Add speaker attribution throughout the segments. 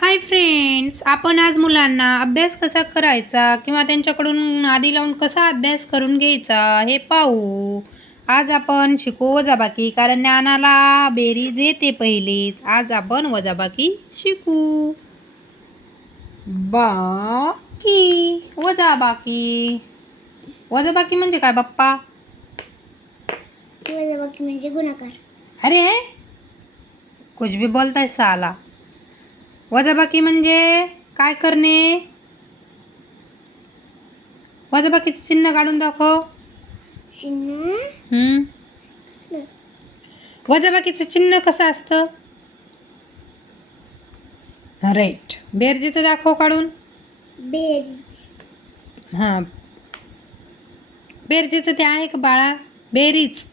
Speaker 1: Hi friends आपण आज मुलांना अभ्यास कसा करायचा किंवा त्यांच्याकडून आधी लावून कसा अभ्यास करून घ्यायचा हे पाहू. आज आपण शिकू वजाबाकी कारण ज्ञानाला बेरीज येते पहिलीच. आज आपण वजाबाकी शिकू. बाकी वजाबाकी. वजाबाकी म्हणजे काय बाप्पा?
Speaker 2: वजाबाकी म्हणजे गुणाकार.
Speaker 1: अरे हे? कुछ भी बोलताय साला. वजाबाकी म्हणजे काय करणे? वजाबाकीचं चिन्ह काढून दाखव.
Speaker 2: चिन्ह?
Speaker 1: हम्म. वजाबाकीचं चिन्ह कसं असतं? राईट बेरजेचं दाखव काढून.
Speaker 2: बेरीज
Speaker 1: हां. बेरजेचं ते आहे का बाळा? बेरीज.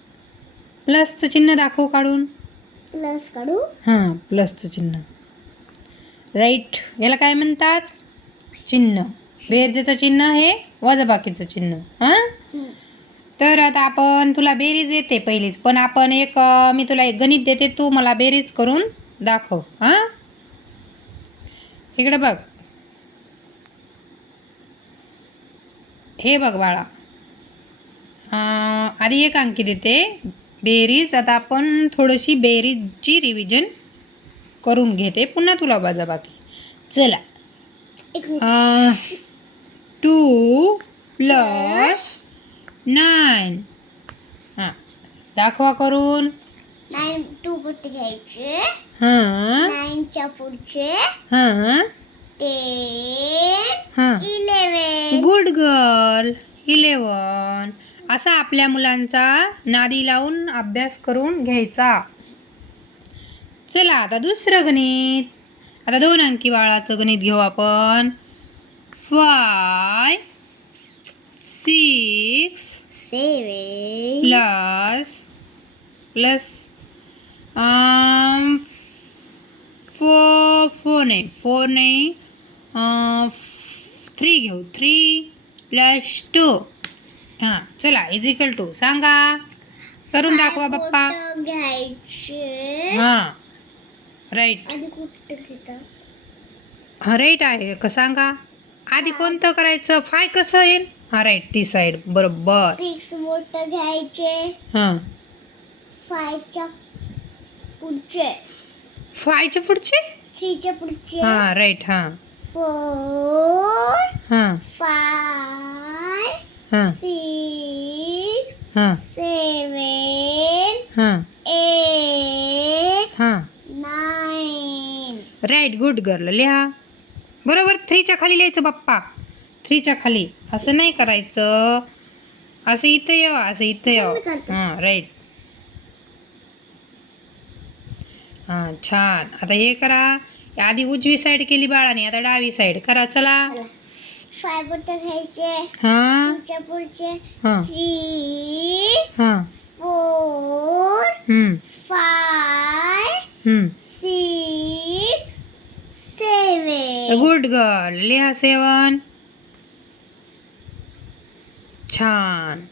Speaker 1: प्लसचं चिन्ह दाखव काढून.
Speaker 2: प्लस काढू.
Speaker 1: हां प्लसचं चिन्ह. राईट. याला काय म्हणतात? चिन्ह. बेरजेचं चिन्ह हे वजबाकीचं चिन्ह. हां? तर आता आपण तुला बेरीज येते पहिलीच पण आपण एक मी तुला एक गणित देते तू मला बेरीज करून दाखव. हां? इकडं बघ. हे बघ बाळा. आधी एक अंकी देते. बेरीज आता आपण थोडीशी बेरीजची रिव्हिजन करून घेते. पुन्हा तुला बाकी चला. Two plus nine. हां दाखवा करून.
Speaker 2: नाईन टू पुढे घ्यायचे.
Speaker 1: हां.
Speaker 2: नाईनच्या पुढचे.
Speaker 1: हां.
Speaker 2: टेन
Speaker 1: हां.
Speaker 2: Eleven
Speaker 1: good girl. इलेवन असा आपल्या मुलांचा नादी लावून अभ्यास करून घ्यायचा. चला आता दुसरं गणित. आता दोन अंकी बाळाचं गणित घेऊ आपण. Five six
Speaker 2: seven
Speaker 1: plus plus four four नाही फोर नाही थ्री घेऊ. थ्री प्लस टू हां चला इजिकल टू सांगा. करून दाखवा बाप्पा.
Speaker 2: घ्यायचे.
Speaker 1: हां. राईट
Speaker 2: आधी कुठं घेता?
Speaker 1: हां राईट आहे. का सांगा? आधी कोणतं करायचं? फाय कसं येईल? हां राईट ती साईड बरोबर.
Speaker 2: सिक्स घ्यायचे.
Speaker 1: हां.
Speaker 2: फायच्या पुढचे.
Speaker 1: फायच्या पुढचे?
Speaker 2: थ्रीच्या पुढचे.
Speaker 1: हां राईट हां.
Speaker 2: फोर
Speaker 1: हां.
Speaker 2: फाय
Speaker 1: हां.
Speaker 2: सिक्स
Speaker 1: हां
Speaker 2: सेवन
Speaker 1: हां
Speaker 2: एट
Speaker 1: हां
Speaker 2: नाईन
Speaker 1: राईट गुड गर्ल लिहा. बरोबर? थ्रीच्या खाली लिहायचं बाप्पा. थ्रीच्या खाली. असं नाही करायचं. असं इथं यावं असं इथं यावं. हां राईट हां छान. आता हे करा. आधी उजवी साईड केली बाळाने आता डावी साईड करा चला.
Speaker 2: फाय बोट घ्यायचे.
Speaker 1: हां.
Speaker 2: पुढच्या पुढचे
Speaker 1: हां.
Speaker 2: थ्री
Speaker 1: हां.
Speaker 2: Four
Speaker 1: hmm,
Speaker 2: five. Six seven
Speaker 1: good girl लिहा सेवन छान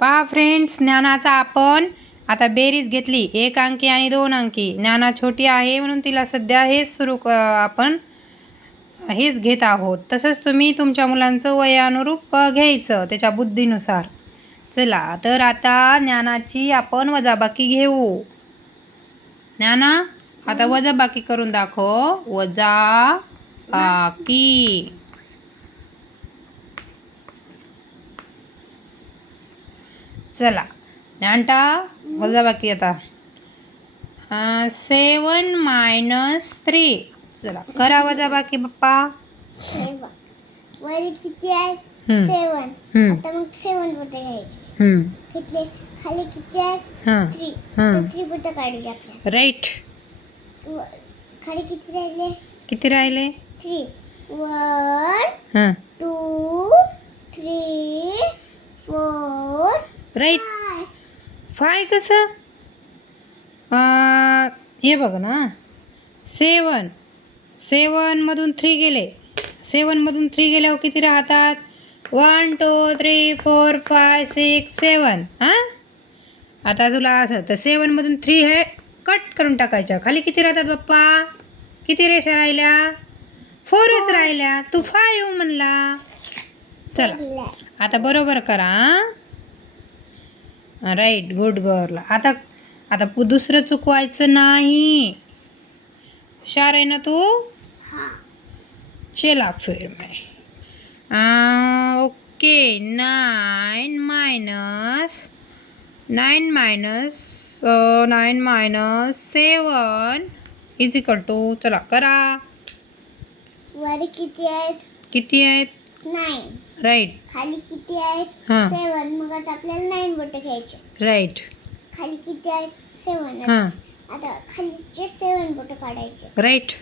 Speaker 1: पहा फ्रेंड्स ज्ञानाचा आपण आता बेरीज घेतली. एक अंकी आणि दोन अंकी. ज्ञाना छोटी आहे म्हणून तिला सध्या हेच सुरू आपण हेच घेत आहोत. तसंच तुम्ही तुमच्या मुलांचं वयानुरूप घ्यायचं त्याच्या बुद्धीनुसार. चला तर आता ज्ञानाची आपण वजाबाकी घेऊ. ज्ञाना आता वजा बाकी करून दाखव. वजा बाकी. चला. ज्ञानटा वजाबाकी आता. Seven minus three. चला. करा वजाबाकी बाप्पा
Speaker 2: पप्पा. किती आहे? सेवन. आता मग सेवन बोट घ्यायचे.
Speaker 1: हम्म,
Speaker 2: किती खाली किती आहे थ्री थ्री बोट काढायचे आपल्या
Speaker 1: राईट
Speaker 2: खाली किती राहिले?
Speaker 1: किती राहिले?
Speaker 2: Three one two three four
Speaker 1: right
Speaker 2: five
Speaker 1: कसं? हे बघ ना. सेवन सेवनमधून थ्री गेले. सेवनमधून थ्री गेल्यावर किती राहतात? One two three four five six seven हां? आता तुला असं तर सेवनमधून थ्री हे कट करून टाकायच्या खाली किती राहतात बाप्पा? किती रेषा राहिल्या? फोरच राहिल्या. तू फाईव्ह म्हणला. चला आता बरोबर करा राईट गुड गर्ल आता आता दुसरं चुकवायचं नाही. हुशार आहे ना तू? चला फिर मैं. Okay nine minus nine minus nine minus seven is equal to चला करा.
Speaker 2: वर किती आहेत?
Speaker 1: किती आहेत?
Speaker 2: नाईन.
Speaker 1: राईट.
Speaker 2: खाली किती आहेत?
Speaker 1: हां.
Speaker 2: सेवन. मग आता आपल्याला नाईन बोट घ्यायचे
Speaker 1: राईट.
Speaker 2: खाली किती आहेत? सेवन
Speaker 1: हां.
Speaker 2: आता खालीचे सेवन बोट काढायचे
Speaker 1: राईट.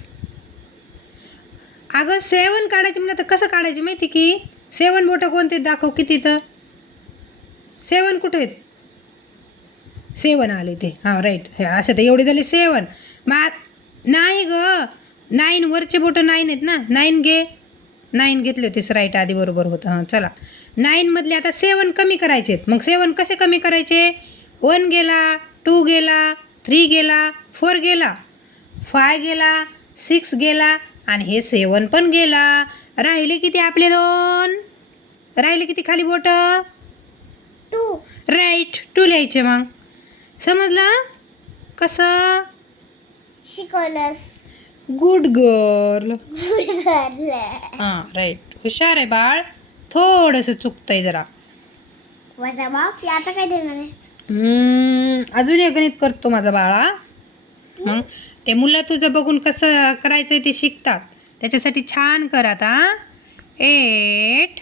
Speaker 1: अगं सेवन काढायचे म्हणलं तर कसं काढायचे माहिती की? सेवन बोटं कोणते दाखव किती तर सेवन कुठे आहेत? सेवन आले ते. हां राईट हे असं तर एवढे झाले सेवन. मा नाही ग. नाईन वरचे बोटं नाईन आहेत ना? नाईन घे. नाईन घेतले होतेस राईट आधी बरोबर होतं. हां चला. नाईनमधले आता सेवन कमी करायचे आहेत. मग सेवन कसे कमी करायचे? वन गेला टू गेला थ्री गेला फोर गेला. फाय गेला सिक्स गेला आणि हे सेवन पण गेला. राहिले किती आपले दोन? राहिले किती खाली बोट?
Speaker 2: टू.
Speaker 1: राईट टू लिहायचे मग. समजलं? कसं?
Speaker 2: शिकवलंस.
Speaker 1: Good girl.
Speaker 2: Good girl.
Speaker 1: हां राईट. हुशार आहे बाळ. थोडंसं चुकतंय जरा.
Speaker 2: वजा बाप आता काय देणार
Speaker 1: अजून एक गणित करतो माझा बाळा. मग ते मुलं तुझं बघून कसं करायचं ते शिकतात. त्याच्यासाठी छान कर आता एट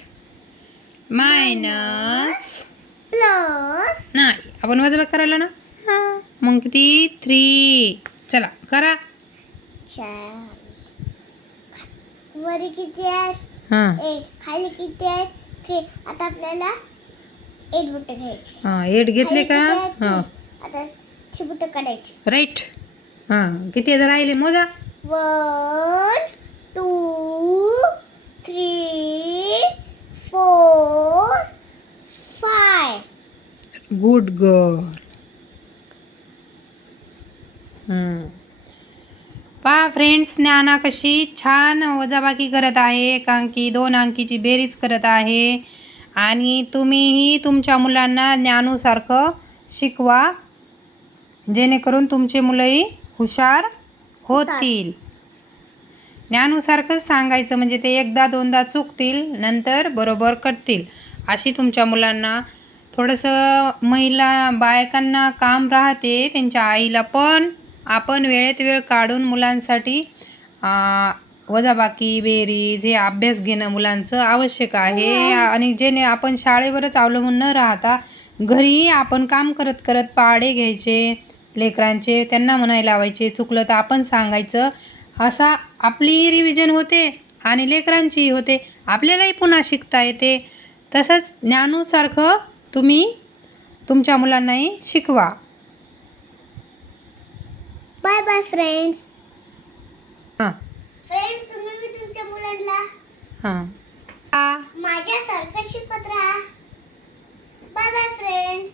Speaker 1: मायनस
Speaker 2: प्लस
Speaker 1: नाही आपण वजा करायला ना? हां. मग किती? थ्री. चला करा.
Speaker 2: चार. वर किती आहेत
Speaker 1: हां.
Speaker 2: एट. खाली किती आहेत थ्री. आता आपल्याला एट बुट घ्यायचे.
Speaker 1: हां एट घेतले का? हां.
Speaker 2: आता थ्री बुट काढायचे.
Speaker 1: राईट. हां किती जर राहिले मोजा?
Speaker 2: One two three four five.
Speaker 1: Good girl. पहा फ्रेंड्स ज्ञाना कशी छान वजाबाकी करत आहे एक अंकी दोन अंकीची बेरीज करत आहे. आणि तुम्हीही तुमच्या मुलांना ज्ञानूसारखं शिकवा जेणेकरून तुमचे मुलंही हुशार होतील. ज्ञानूसारखंच सांगायचं म्हणजे ते एकदा दोनदा चुकतील नंतर बरोबर करतील. अशी तुमच्या मुलांना थोडंसं महिला बायकांना काम राहते त्यांच्या आईला पण. आपण वेळेत वेळ काढून मुलांसाठी वजाबाकी बेरीज हे अभ्यास घेणं मुलांचं आवश्यक आहे. आणि जेणे आपण शाळेवरच अवलंबून न राहता घरी आपण काम करत करत पाडे घ्यायचे. लेकरांचे त्यांना म्हणायला लावायचे चुकलं तर आपण सांगायचं. असा आपलीही रिव्हिजन होते आणि लेकरांचीही होते. आपल्यालाही पुन्हा शिकता येते. तसंच ज्ञानूसारखं तुम्ही तुमच्या मुलांनाही शिकवा.
Speaker 2: बाय बाय फ्रेंड्स
Speaker 1: हां.
Speaker 2: फ्रेंड्स तुम्ही मी तुमच्या मुलांना
Speaker 1: हां. आ
Speaker 2: माझ्यासारखं शिकवत राहा. Bye bye friends